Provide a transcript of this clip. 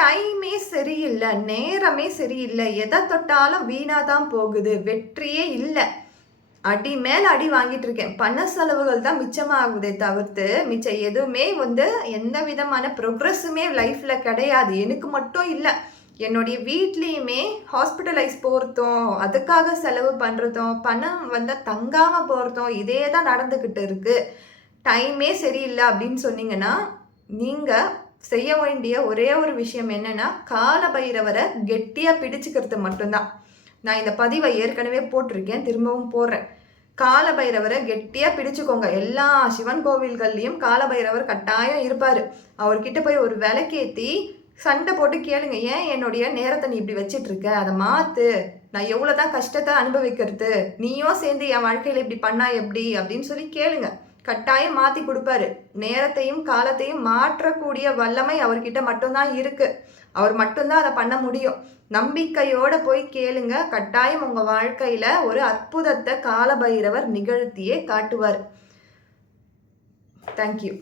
டைமே சரியில்லை, நேரமே சரியில்லை, எதை தொட்டாலும் வீணாக தான் போகுது, வெற்றியே இல்லை, அடி மேலே அடி வாங்கிட்டு இருக்கேன், பண செலவுகள் தான் மிச்சமாகுதே தவிர்த்து மிச்சம் எதுவுமே எந்த விதமான ப்ரோக்ரஸுமே லைஃப்பில் கிடையாது. எனக்கு மட்டும் இல்லை, என்னுடைய வீட்லேயுமே ஹாஸ்பிட்டலைஸ் போகிறதும் அதுக்காக செலவு பண்ணுறதும் பணம் தங்காமல் போகிறதும் இதே தான் நடந்துக்கிட்டு இருக்குது. டைமே சரியில்லை அப்படின்னு சொன்னீங்கன்னா நீங்கள் செய்ய வேண்டிய ஒரே ஒரு விஷயம் என்னென்னா கால பைரவரை கெட்டியாக பிடிச்சிக்கிறது மட்டும்தான். நான் இந்த பதிவை ஏற்கனவே போட்டிருக்கேன், திரும்பவும் போடுறேன். கால பைரவரை கெட்டியாக பிடிச்சிக்கோங்க. எல்லா சிவன் கோவில்கள்லையும் கால பைரவர் கட்டாயம் இருப்பார். அவர்கிட்ட போய் ஒரு விளக்கேற்றி சண்டை போட்டு கேளுங்க, ஏன் என்னுடைய நேரத்தை நீ இப்படி வச்சிட்ருக்க, அதை மாற்று, நான் எவ்வளோ தான் கஷ்டத்தை அனுபவிக்கிறது, நீயும் சேர்ந்து என் வாழ்க்கையில் இப்படி பண்ணா எப்படி அப்படின்னு சொல்லி கேளுங்க. கட்டாயம் மாற்றி கொடுப்பாரு. நேரத்தையும் காலத்தையும் மாற்றக்கூடிய வல்லமை அவர்கிட்ட மட்டும்தான் இருக்குது. அவர் மட்டும்தான் அதை பண்ண முடியும். நம்பிக்கையோடு போய் கேளுங்க, கட்டாயம் உங்கள் வாழ்க்கையில் ஒரு அற்புதத்தை கால பைரவர் நிகழ்த்தியே காட்டுவார். தேங்க்யூ.